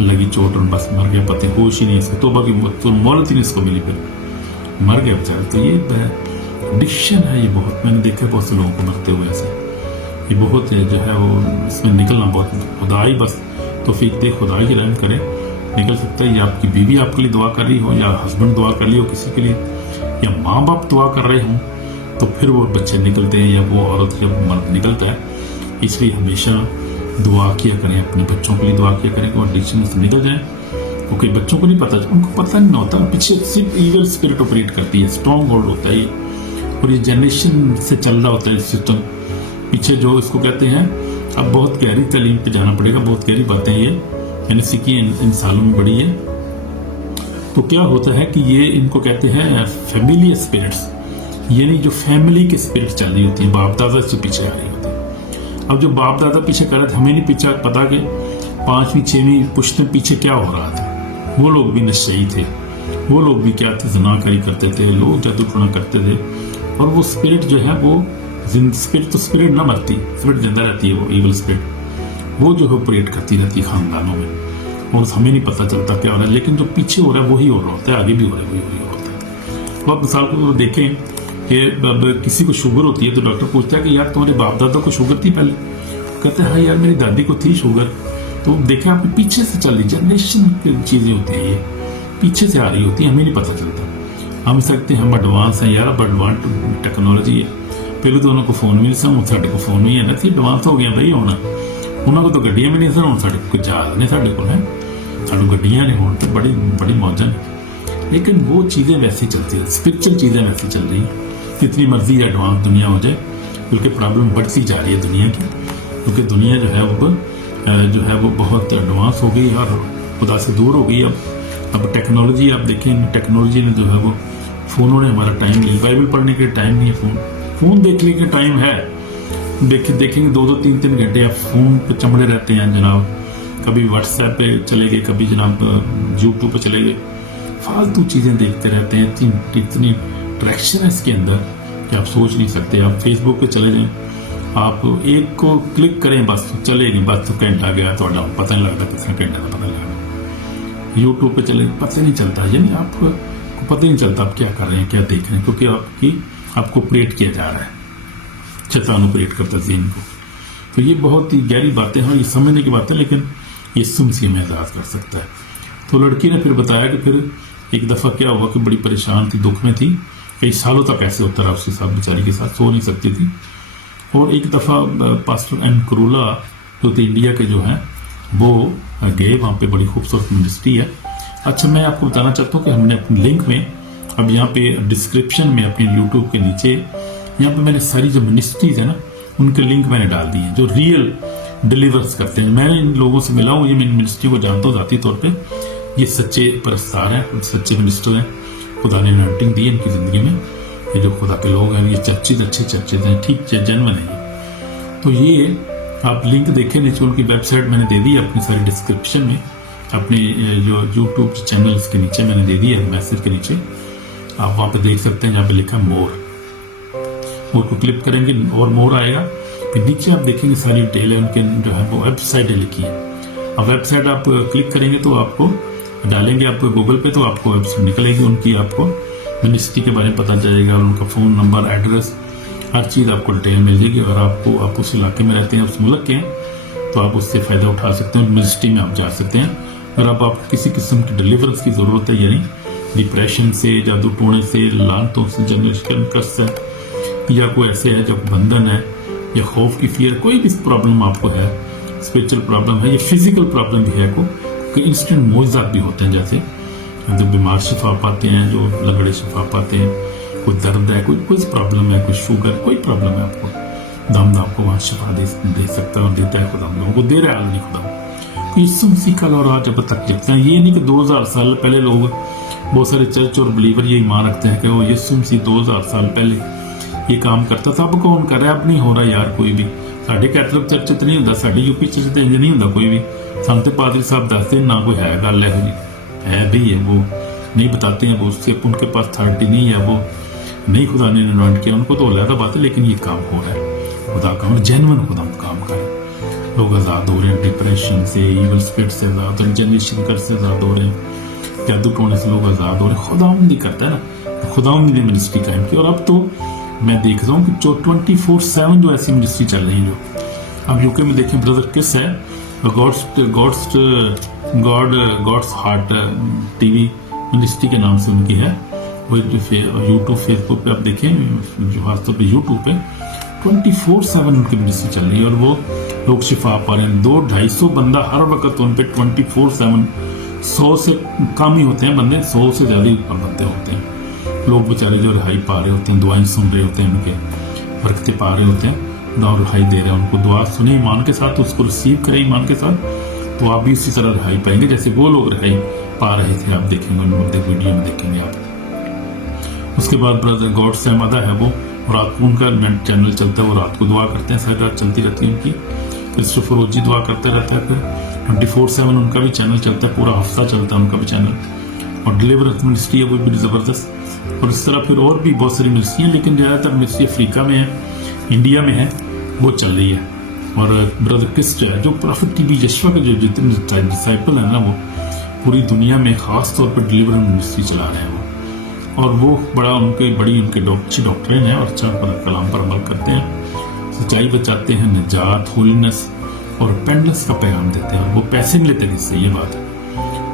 लगी चोट और बस मर गया, पति होश ही नहीं इसका, तौबा की मोहलत ही नहीं इसको मिली, फिर मर गया बेचारा। तो ये एडिक्शन है, ये बहुत मैंने देखा बहुत से लोगों को मरते हुए ऐसे, ये बहुत है जो है वो, इसमें निकलना बहुत, खुदा ही बस तौफीक दे, खुदा ही रहम करे, निकल सकता है। या आपकी बीवी आपके लिए दुआ कर रही हो, या हस्बैंड दुआ कर रही हो किसी के लिए, या माँ बाप दुआ कर रहे हों, तो फिर वो बच्चे निकलते हैं, या वो औरत या मर्द निकलता है। इसलिए हमेशा दुआ किया करें, अपने बच्चों के लिए दुआ किया करें कि वो एडिक्शन से निकल जाए, क्योंकि बच्चों को नहीं पता, उनको पता नहीं होता, पीछे सिर्फ ईवल स्पिरिट ऑपरेट करती है, स्ट्रॉन्ग होल्ड होता है, और ये जनरेशन से चल रहा होता है सिस्टम पीछे, जो इसको कहते हैं। अब बहुत गहरी तालीम पे जाना पड़ेगा, बहुत गहरी बातें ये मैंने सीखी इन सालों में बड़ी है। तो क्या होता है कि ये इनको कहते हैं फैमिली स्पिरिट्स, यानी जो फैमिली की स्पिरिट चल रही होती है, बाप दादा से पीछे आ रही होती है। अब जो बाप दादा पीछे कर रहे थे, हमें नहीं पीछे पता कि 5वीं 6वीं पुश्ते पीछे क्या हो रहा था, वो लोग भी नशेई थे, वो लोग भी क्या थे, ज़नाकारी करते थे, लोग जादू टोना करते थे, और वो स्पिरिट जो है वो स्पिरिट, तो स्पिरिट ना मरती, स्पिरिट जिंदा रहती है, वो ईवल स्पिरिट वो जो है ऑपरेट करती रहती है खानदानों में, और हमें नहीं पता चलता क्या हो रहा है, लेकिन जो पीछे हो रहा है वही हो रहा होता है, आगे भी हो रहा है वही होता है। तो आप मिसाल को देखें कि अब किसी को शुगर होती है तो डॉक्टर पूछता है कि यार तुम्हारे बाप दादा को शुगर थी पहले, कहते हैं हाँ यार मेरी दादी को थी शुगर। तो देखें आपके पीछे से चल रही जनरेशन की चीज़ें होती हैं, پیچھے سے آ رہی ہوتی ہیں, ہمیں نہیں پتہ چلتا. ہم سکتے ہم ایڈوانس ہیں یار, اب ایڈوانس ٹیکنالوجی ہے. پہلے تو انہوں کو فون بھی نہیں سن, ساڈے کو فون بھی ہے نا, ایڈوانس ہو گیا بھائی. ہونا انہوں کو تو گڈیاں بھی نہیں سن, ہوں ساڈے کو جہاز نے, ساڈے کو ہے سانو گڈیاں نے, ہوں تو بڑی بڑی موجاں نے. لیکن وہ چیزیں ویسے چلتی ہیں, اسپرچل چیزیں ویسے چل رہی ہیں. جتنی مرضی ایڈوانس دنیا ہو جائے, بلکہ پرابلم بڑھتی جا رہی ہے دنیا کی, کیونکہ دنیا جو ہے وہ بہت ایڈوانس ہو گئی اور خدا سے دور ہو گئی. اب ٹیکنالوجی آپ دیکھیں, ٹیکنالوجی نے جو ہے وہ, فونوں نے ہمارا ٹائم لیا. بائبل پڑھنے کے ٹائم نہیں ہے, فون دیکھنے کے ٹائم ہے. دیکھیں گے 2-2 3-3 گھنٹے آپ فون پہ چمڑے رہتے ہیں جناب. کبھی واٹس ایپ پہ چلے گئے, کبھی جناب یوٹیوب پہ چلے گئے, فالتو چیزیں دیکھتے رہتے ہیں. اتنی ٹریکشن ہے اس کے اندر کہ آپ سوچ نہیں سکتے. آپ فیس بک پہ چلے جائیں, آپ ایک کو کلک کریں بس چلے گی, بس تو گھنٹہ گیا تو پتہ نہیں لگتا کتنا گھنٹہ کا پتہ لگا. یوٹیوب پہ چلے پتہ نہیں چلتا, یعنی آپ کو پتہ نہیں چلتا آپ کیا کر رہے ہیں, کیا دیکھ رہے ہیں, کیونکہ آپ کو آپریٹ کیا جا رہا ہے, شیطان آپریٹ کرتا ہے ذہن کو. تو یہ بہت ہی گہری باتیں ہیں, یہ سمجھنے کی بات ہے, لیکن یہ سمسی میں آزاد کر سکتا ہے. تو لڑکی نے پھر بتایا کہ پھر ایک دفعہ کیا ہوا کہ بڑی پریشان تھی, دکھ میں تھی, کئی سالوں تک ایسے ہوتا رہا اس کے ساتھ, بیچاری کے ساتھ سو نہیں سکتی تھی. اور ایک دفعہ پاسٹر ایم کرولا جو تھے انڈیا کے جو ہیں, وہ گئے وہاں پہ. بڑی خوبصورت یونیورسٹی ہے. اچھا, میں آپ کو بتانا چاہتا ہوں کہ ہم نے اپنے لنک میں, اب یہاں پہ ڈسکرپشن میں اپنے یوٹیوب کے نیچے یہاں پہ میں نے ساری جو منسٹریز ہیں نا, ان کے لنک میں نے ڈال دی ہیں جو ریئل ڈیلیورس کرتے ہیں. میں ان لوگوں سے ملا ہوں, یہ میں منسٹری کو جانتا ہوں ذاتی طور پہ. یہ سچے پرستار ہیں, سچے منسٹر ہیں, خدا نے اناؤنٹنگ دی ہے ان کی زندگی میں. یہ جو خدا کے لوگ ہیں, یہ چرچز اچھے چرچز ہیں, ٹھیک جنون ہیں. تو یہ آپ لنک دیکھیں نیچے, ان کی ویب سائٹ میں نے دے دی ہے اپنی ساری ڈسکرپشن میں, اپنے جو یوٹیوب چینلز کے نیچے میں نے دے دی ہے, میسج کے نیچے آپ وہاں پہ دیکھ سکتے ہیں. جہاں پہ لکھا مور کو کلک کریں گے اور مور آئے گا. پھر نیچے آپ دیکھیں گے ساری ڈیٹیل ہے ان کے جو ہے وہ ویب سائٹیں لکھی ہیں. اب ویب سائٹ آپ کلک کریں گے تو آپ کو ڈالیں گے آپ گوگل پہ, تو آپ کو ویب سائٹ نکلے گی ان کی. آپ کو منسٹری کے بارے میں پتہ چلے گا, اور ان کا فون نمبر, ایڈریس, ہر چیز آپ کو ڈیٹیل مل جائے گی. اور آپ اس علاقے میں رہتے ہیں, اس ملک کے ہیں, تو آپ اس سے فائدہ اٹھا سکتے ہیں. منسٹری میں آپ جا سکتے ہیں. اور اب آپ کسی قسم کی ڈیلیورنس کی ضرورت ہے, یعنی ڈپریشن سے, جادو ٹونے سے, لانتوں سے, جنریشن کرس سے, یا کوئی ایسے ہے جو بندھن ہے, یا خوف کی فیئر, کوئی بھی پرابلم آپ کو ہے, اسپرچل پرابلم ہے, یا فزیکل پرابلم بھی ہے, کہ انسٹنٹ معجزات بھی ہوتے ہیں. جیسے جو بیمار شفا پاتے ہیں, جو لنگڑے شفا پاتے ہیں, کوئی درد ہے, کوئی پرابلم ہے, کوئی شوگر, کوئی پرابلم ہے آپ کو, خدا آپ کو وہاں شفا دے سکتا ہے, اور دیتا ہے. خدا لوگوں کو دے رہا ہے نہیں خدا. یسوع مسیح کل اور آج اب تک لکھتے ہیں. یہ نہیں کہ 2000 سال پہلے لوگ, بہت سارے چرچ اور بلیور یہ ایمان رکھتے ہیں کہ وہ یسوع مسیح 2000 سال پہلے یہ کام کرتا تھا. اب کون کر رہا ہے؟ اب نہیں ہو رہا یار کوئی بھی. ساڈے کیتھولک چرچ تو نہیں ہوتا, ساڈی یو پی چرچ تو نہیں ہوتا کوئی بھی. سانتے پادری صاحب دستے نہ کوئی ہے گل ہے بھی ہے, وہ نہیں بتاتے ہیں, وہ اس سے ان کے پاس اتھارٹی نہیں ہے, وہ نہیں خدا نے انوائنٹ کیا ان کو, تو علیحدہ بات ہے. لیکن یہ کام ہو رہا ہے, خدا کا جینون خدا کام کر رہا ہے. لوگ آزاد ہو رہے ہیں ڈپریشن سے, ایول اسپرٹ سے آزاد ہو رہے ہیں, جنریشن کر سے آزاد ہو رہے ہیں, جادو ٹونے سے لوگ آزاد ہو رہے ہیں. خدا نہیں کرتا ہے نا, خدا نے منسٹری قائم کی. اور اب تو میں دیکھ رہا ہوں کہ جو 24/7 جو ایسی منسٹری چل رہی ہیں, جو اب یو کے میں دیکھیں برادر کس ہے, گاڈس ہارٹ ٹی وی منسٹری کے نام سے ان کی ہے. وہ یوٹیوب فیس بک پہ آپ دیکھیں, جو خاص طور پہ یوٹیوب پہ 24/7 ان کی منسٹری چل رہی ہے. اور وہ لوگ شفا پا رہے ہیں. 200-250 بندہ ہر وقت ان پہ 24/7, 100 سے کم ہی ہوتے ہیں بندے, 100 سے زیادہ بندے ہوتے ہیں. لوگ بیچارے جو رہائی پا رہے ہوتے ہیں, دعائیں سن رہے ہوتے ہیں, ان کے برکتیں پا رہے ہوتے ہیں, خدا رہائی دے رہے ہیں ان کو. دعا سنیں ایمان کے ساتھ, اس کو ریسیو کریں ایمان کے ساتھ, تو آپ بھی اسی طرح رہائی پائیں گے جیسے وہ لوگ رہائی پا رہے تھے. آپ دیکھیں گے ویڈیو میں دیکھیں گے آپ. اس کے بعد برادر گاڈ سہمدہ ہے, وہ رات کو ان کا چینل چلتا ہے, وہ رات کو دعا کرتے ہیں, ساری رات چلتی رہتی ہے ان کی. کرسٹوفر روجی دعا کرتے رہتا ہے. پھر 24/7 ان کا بھی چینل چلتا ہے, پورا ہفتہ چلتا ہے ان کا بھی چینل. اور ڈیلیورنس منسٹری ہے وہ بھی زبردست. اور اس طرح پھر اور بھی بہت ساری منسٹری ہیں, لیکن زیادہ تر منسٹری افریقہ میں ہے, انڈیا میں ہے, وہ چل رہی ہے. اور برادر کرسٹ ہے, جو پرافٹ ٹی بی یشوع کے جو جتنے ڈسائپل ہیں نا, وہ پوری دنیا میں خاص طور پر ڈیلیورنس منسٹری چلا رہے ہیں وہ. اور وہ بڑا ان کے اچھی ڈاکٹرین ہیں, اور اچھا کلام پر عمل کرتے ہیں, سچائی بچاتے ہیں, نجات, ہولینس اور پینڈنس کا پیغام دیتے ہیں. اور وہ پیسے ملتے ہیں اس سے, یہ بات ہے.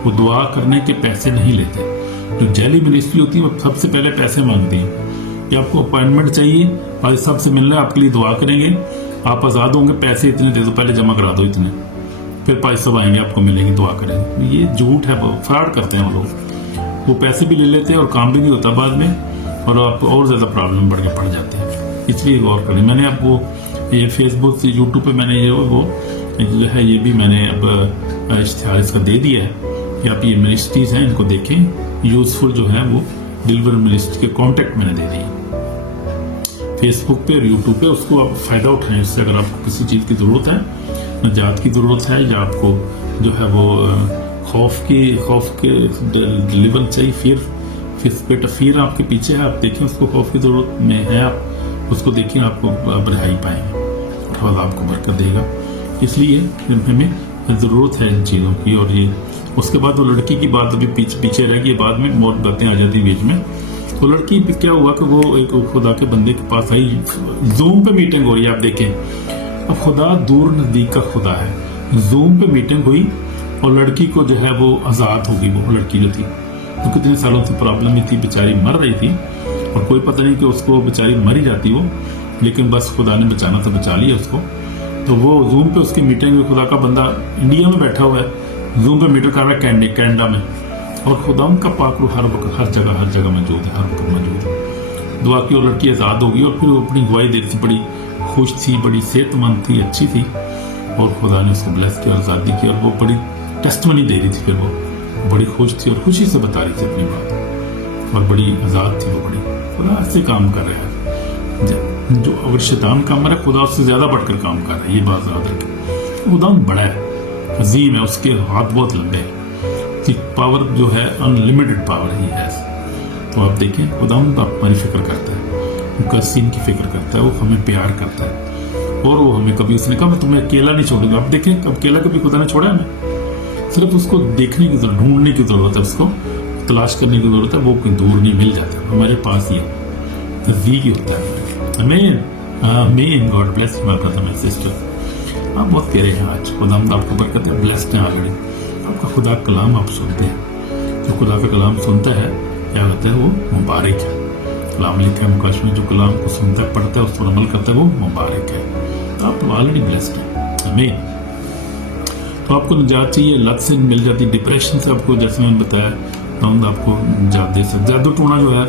وہ دعا کرنے کے پیسے نہیں لیتے. جو جعلی منسٹری ہوتی ہے وہ سب سے پہلے پیسے مانگتی ہے کہ آپ کو اپوائنٹمنٹ چاہیے، بھائی صاحب سے ملنا ہے، آپ کے لیے دعا کریں گے، آپ آزاد ہوں گے، پیسے اتنے دے دو، پہلے جمع کرا دو اتنے، پھر بھائی صاحب آئیں گے آپ کو ملیں گے، دعا کریں گے. یہ جھوٹ ہے، فراڈ کرتے ہیں وہ لوگ. وہ پیسے بھی لے لیتے ہیں اور کام بھی نہیں ہوتا بعد میں، اور آپ کو اور زیادہ پرابلم بڑھ کے پڑ جاتے ہیں. اس لیے غور کریں. میں نے آپ کو یہ فیس بک سے یوٹیوب پہ میں نے وہ جو ہے یہ بھی میں نے اب اشتہار اس کا دے دیا ہے کہ آپ یہ منسٹریز ہیں ان کو دیکھیں، یوزفل جو ہے وہ ڈیلیور منسٹری کے کانٹیکٹ میں نے دے دیے فیس بک پہ اور یوٹیوب پہ. اس کو آپ فائدہ اٹھائیں. اس سے اگر آپ کو کسی چیز کی ضرورت ہے، نجات کی ضرورت ہے، یا آپ کو جو ہے وہ خوف کے ڈیلیور چاہیے، فیر آپ کے پیچھے ہے، آپ دیکھیں اس کو، خوف کی ضرورت میں ہے، آپ اس کو دیکھیں، آپ کو رہائی پائیں گے اور خدا آپ کو برکت دے گا. اس لیے ہمیں ضرورت ہے ان چیزوں کی. اور یہ اس کے بعد وہ لڑکی کی بات ابھی پیچھے رہ گئی، بعد میں بہت باتیں آ جاتی بیچ میں. تو لڑکی کیا ہوا کہ وہ ایک خدا کے بندے کے پاس آئی، زوم پہ میٹنگ ہو رہی ہے، آپ دیکھیں. اب خدا دور نزدیک کا خدا ہے. زوم پہ میٹنگ ہوئی اور لڑکی کو جو ہے وہ آزاد ہوگی. وہ لڑکی جو تھی تو کتنے سالوں سے پرابلم میں تھی، بیچاری مر رہی تھی، اور کوئی پتہ نہیں کہ اس کو بیچاری مر ہی جاتی وہ، لیکن بس خدا نے بچانا تو بچا لیا اس کو. تو وہ زوم پہ اس کی میٹنگ میں، خدا کا بندہ انڈیا میں بیٹھا ہوا ہے، زوم پہ میٹنگ کر رہا ہے کینیڈا میں، اور خدا ان کا پاک روح ہر وقت ہر جگہ موجود ہے، ہر وقت موجود ہے. دعا کی اور لڑکی آزاد ہوگی، اور پھر وہ اپنی گواہی دے رہی تھی، بڑی خوش تھی، بڑی صحت مند تھی، اچھی تھی، اور خدا نے اس کو بلیس کیا اور آزادی کی. اور وہ بڑی ٹیسٹمنی دے رہی تھی، پھر وہ بڑی خوش تھی اور خوشی سے بتا رہی تھی اپنی بات، اور بڑی آزاد تھی. وہ بڑی خدا ایسے کام کر رہا ہے. جو اگر شیطان کام رہا ہے، خدا اس سے زیادہ بڑھ کر کام کر رہا ہے. یہ بات یاد رکھیں. خدا بڑا ہے، عظیم ہے، اس کے ہاتھ بہت لمبے ہیں. پاور جو ہے انلمیٹڈ پاور ہی ہے. تو آپ دیکھیں خدا ہماری فکر کرتا ہے، قسیم کی فکر کرتا ہے، وہ ہمیں پیار کرتا ہے، اور وہ ہمیں کبھی اس نے کہا میں تمہیں اکیلا نہیں چھوڑوں گا. آپ دیکھیں اکیلا کبھی خدا نے چھوڑا ہے ہمیں. صرف اس کو دیکھنے کی ضرورت، ڈھونڈنے کی ضرورت ہے، اس کو تلاش کرنے کی ضرورت ہے. وہ کوئی دور نہیں، مل جاتا ہے ہمارے پاس ہی، نزدیک ہی ہوتا ہے. آمین آمین. God bless you my Brother my sister. آپ بہت پیارے ہیں آج. خدا آپ کو برکت ہے، بلیسڈ ہیں آلریڈی. آپ کا خدا کلام آپ سنتے ہیں. جو خدا کا کلام سنتا ہے کیا ہوتا ہے؟ وہ مبارک ہے. کلام لکھا ہے مقدس میں، جو کلام کو سنتا ہے، پڑھتا ہے، اس پر عمل کرتا ہے، وہ مبارک ہے. تو آپ آلریڈی بلیسڈ ہیں. آمین. تو آپ کو نجات چاہیے، لت سے مل جاتی، ڈپریشن سے آپ کو، جیسے میں نے بتایا، تو آپ کو نجات دے سکتے. جادو ٹونا جو ہے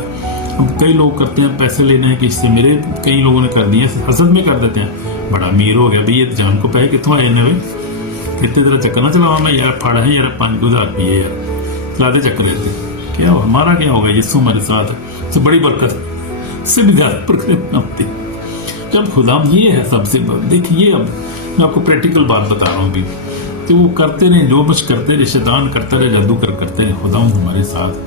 اب کئی لوگ کرتے ہیں، پیسے لینے ہیں کہ اس سے، میرے کئی لوگوں نے کر دیے، حسد میں کر دیتے ہیں، بڑا امیر ہو گیا بھائی یہ جان کو پہ کتوں آئے بھائی، کتنے طرح چکر نہ چلاؤ میں یار، پھاڑا ہے یار 5,000 روپیے یار چلاتے چکر لیتے. کیا ہو ہمارا کیا ہوگا؟ یسوع ہمارے ساتھ سے بڑی برکت سے بھی زیادہ برکت ہوتی. جب خدا یہ ہے سب سے دیکھیے. اب میں آپ کو پریکٹیکل بات بتا رہا ہوں بھی، تو وہ کرتے رہے جو کچھ کرتے رہے، شیطان کرتا رہے، جادو کرتے رہے، خدا ہمارے ساتھ.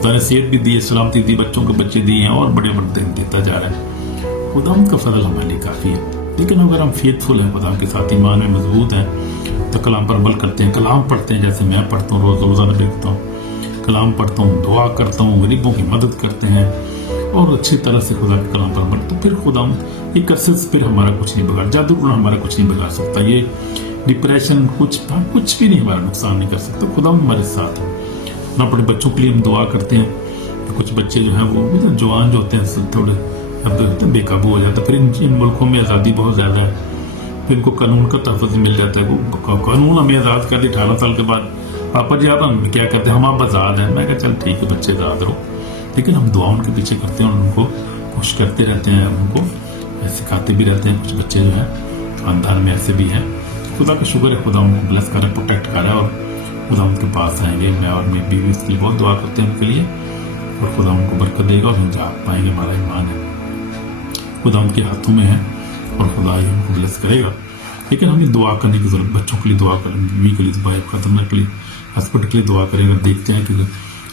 خدا نے صحت بھی دی، سلامتی دی، بچوں کے بچے دیے ہیں، اور بڑے بڑے دیتا جا رہا ہے. خدا کا فضل ہمارے لیے کافی ہے. لیکن اگر ہم فیتفل ہیں، خدا کے ساتھ ایمان میں مضبوط ہیں، تو کلام پر عمل کرتے ہیں، کلام پڑھتے ہیں، جیسے میں پڑھتا ہوں، روزانہ دیکھتا ہوں، کلام پڑھتا ہوں، دعا کرتا ہوں، غریبوں کی مدد کرتے ہیں، اور اچھی طرح سے خدا کے کلام پر عمل، تو پھر خدا یہ کرسے پھر ہمارا کچھ نہیں بگاڑ، جادو ٹونا ہمارا کچھ نہیں بگاڑ سکتا، یہ ڈپریشن کچھ بھی نہیں ہمارا نقصان نہیں کر سکتا. خدا ہمارے ساتھ ہے. اپنے بچوں کے لیے ہم دعا کرتے ہیں. کچھ بچے جو ہیں وہ جوان جو ہوتے ہیں تھوڑے بے قابو ہو جاتا ہے. پھر ان ملکوں میں آزادی بہت زیادہ ہے، پھر ان کو قانون کا تحفظ مل جاتا ہے. وہ قانون ہمیں آزاد کر دی 18 سال کے بعد. پاپا جی آپ ہم کیا کرتے ہیں؟ ہم آپ آزاد ہیں. میں کہا چل ٹھیک ہے بچے آزاد رہو، لیکن ہم دعا ان کے پیچھے کرتے ہیں اور ان کو خوش کرتے رہتے ہیں، ان کو سکھاتے بھی رہتے ہیں. کچھ بچے جو ہیں خاندان میں ایسے بھی ہیں. خدا کا شکر ہے، خدا ان کو بلیس کر رہا ہے، پروٹیکٹ کر رہا ہے، اور خدا ان کے پاس آئیں گے. میں اور میری بیوی اس کے لیے بہت دعا کرتے ہیں ان کے لیے، اور خدا ان کو برکت دے گا اور نجات پائیں گے. ہمارا ایمان ہے خدا ان کے ہاتھوں میں ہے، اور خدا ہی ان کو بلیس کرے گا. لیکن ہمیں دعا کرنے کی ضرورت، بچوں کے لیے دعا کریں، بیوی کے لیے، بھائی ختم کے لیے، ہسبینڈ کے لیے دعا کریں. اگر دیکھتے ہیں کہ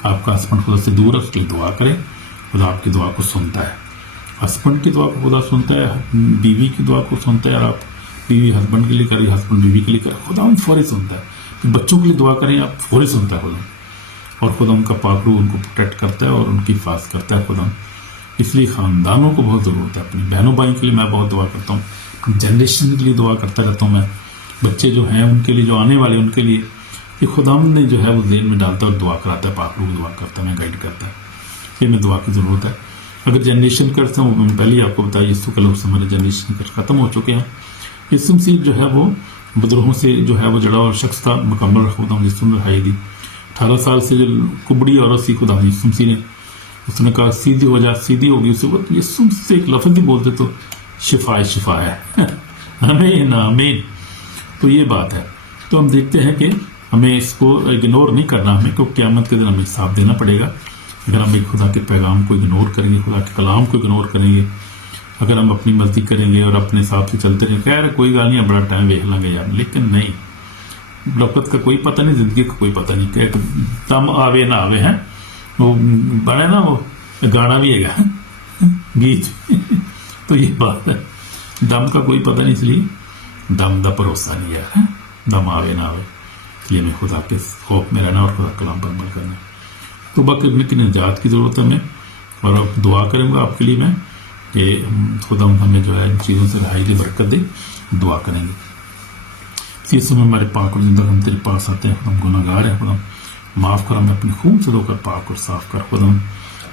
آپ کا ہسبینڈ خدا سے دور ہے، اس کے لیے دعا کریں. خدا آپ کی دعا کو سنتا ہے. ہسبینڈ کی دعا کو خدا سنتا ہے، بیوی کی دعا کو سنتا ہے. اور آپ بیوی ہسبینڈ کے لیے کریں، ہسبینڈ بیوی کے لیے کریں، خدا ان فوری سنتا ہے. بچوں کے لیے دعا کریں، آپ فوری سنتا ہے خدا. اور خدا ان کا پاک روح ان کو پروٹیکٹ کرتا ہے اور ان کی حفاظت کرتا ہے خدا. اس لیے خاندانوں کو بہت ضرورت ہے. اپنی بہنوں بھائیوں کے لیے میں بہت دعا کرتا ہوں، جنریشن کے لیے دعا کرتا رہتا ہوں میں. بچے جو ہیں ان کے لیے، جو آنے والے ان کے لیے کہ خداوند نے جو ہے وہ ذہن میں ڈالتا ہے اور دعا کراتا ہے، پاک روح دعا کرتا ہے، میں گائیڈ کرتا ہے کہ میں دعا کی ضرورت ہے. اگر جنریشن کرتا ہوں، میں نے پہلے ہی آپ کو بتایا یسوع کے لوگ سے ہمارے جنریشن ختم ہو چکے ہیں. یسوع مسیح جو ہے وہ بدروہوں سے جو ہے وہ جڑا اور شخص تھا، مکمل خداوند یسوع نے رہائی دی. 18 سال سے جو کبڑی عورت تھی، خداوند یسوع مسیح نے اس نے کہا سیدھی ہو جا، سیدھی ہوگی. اس وقت یسوع سے ایک لفظ ہی بولتے تو شفا ہے. آمین آمین. تو یہ بات ہے. تو ہم دیکھتے ہیں کہ ہمیں اس کو اگنور نہیں کرنا، ہمیں کیونکہ قیامت کے دن ہمیں حساب دینا پڑے گا. اگر ہم ایک خدا کے پیغام کو اگنور کریں گے، خدا کے کلام کو اگنور کریں گے، اگر ہم اپنی مرضی کریں گے اور اپنے حساب سے چلتے رہیں، خیر کوئی گل نہیں، بڑا ٹائم ویکھ لیں گے یار، لیکن نہیں، وقت کا کوئی پتہ نہیں، زندگی کا کوئی پتہ نہیں کہ دم آوے نہ آوے. ہیں وہ بڑا نا، وہ گانا بھی ہے گا گیت. تو یہ بات ہے، دم کا کوئی پتہ نہیں، اس لیے دم دا بھروسہ نہیں ہے، دم آوے نہ آوے. اس لیے ہمیں خدا کے خوف میں رہنا اور خدا کلام پر عمل کرنا. تو باقی کی نجات کی ضرورت ہے ہمیں، اور اب دعا کروں گا آپ کے لیے میں کہ خدا ہمیں جو ہے ان چیزوں سے رہائی دی، برکت دے. دعا کریں گے. اسی سمے ہمارے پاک اور زندہ ہم تیرے پاس آتے ہیں. ہم گناہ گار ہیں، خدا معاف کر، ہمیں اپنے خون سے دھو کر پاک اور صاف کر. خدا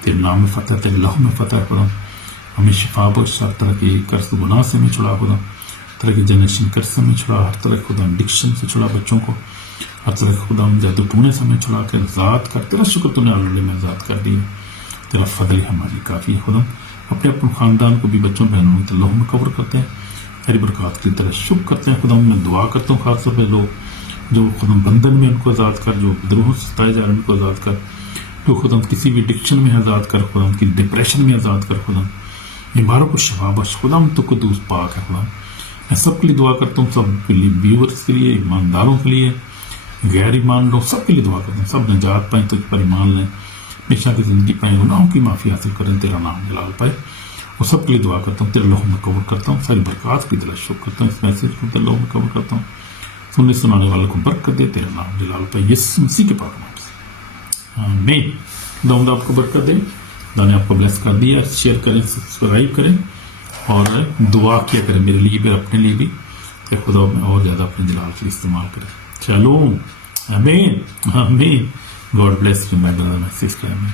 تیرے نام میں فتح، تیرے لہو میں فتح ہے. خدا ہمیں شفا بخش، ہر طرح کی قرض گناہ سے ہمیں چھڑا. خدا طرح کی جنریشن قرض سے ہمیں چھڑا، ہر طرح خدا ایڈکشن سے چھڑا بچوں کو، ہر طرح خدا جادو ٹونے سے ہمیں چھڑا کے آزاد کر. تیرا شکر تو نے آلریڈی میں آزاد کر دی ہے، تیرا فضل ہماری کافی ہے. خدا اپنے خاندان کو بھی، بچوں بہنوں کو لہو میں کور کرتے ہیں، تیری برکات کی طرح شکر کرتے ہیں. خدا میں دعا کرتا ہوں خاص طور پہ لوگ جو خدا بندھن میں، ان کو آزاد کر، جو بدروہوں سے ستائے جا رہے ہیں ان کو آزاد کر، جو خدا کسی بھی ایڈکشن میں آزاد کر، خدا کی ڈپریشن میں آزاد کر. خدا بیماروں کو شفا بخش. خدا تو قدوس پاک ہے. خدا میں سب کے لیے دعا کرتا ہوں، سب کے لیے، ویورز کے لیے، ایمانداروں کے لیے، غیر ایمان لوگ، سب کے لیے دعا کرتا ہوں. سب نجات پائیں، تجھ پر ایمان لیں، ہمیشہ کی زندگی پائیں، گناہوں کی معافی حاصل کریں، تیرا نام جلال پائے. اور سب کے لیے دعا کرتا ہوں، تیرے لہو میں کور کرتا ہوں. ساری برکات کی طرح شکر کرتا ہوں. اس میسج کو تیرے لہو میں کور کرتا ہوں. سننے سنانے والوں کو برکت دے، تیرا نام جلال پائے، یسوع مسیح کے پاک نام سے آمین. خدا آپ کو برکت دے. خدا نے آپ کو بلیس کر دیا. شیئر کریں، سبسکرائب کریں اور دعا کیا کریں میرے لیے بھی، اپنے لیے بھی، کہ خدا میں اور زیادہ اپنے جلال سے استعمال کریں. چلو آمین آمین. God bless you my Brother, my sister. آمین.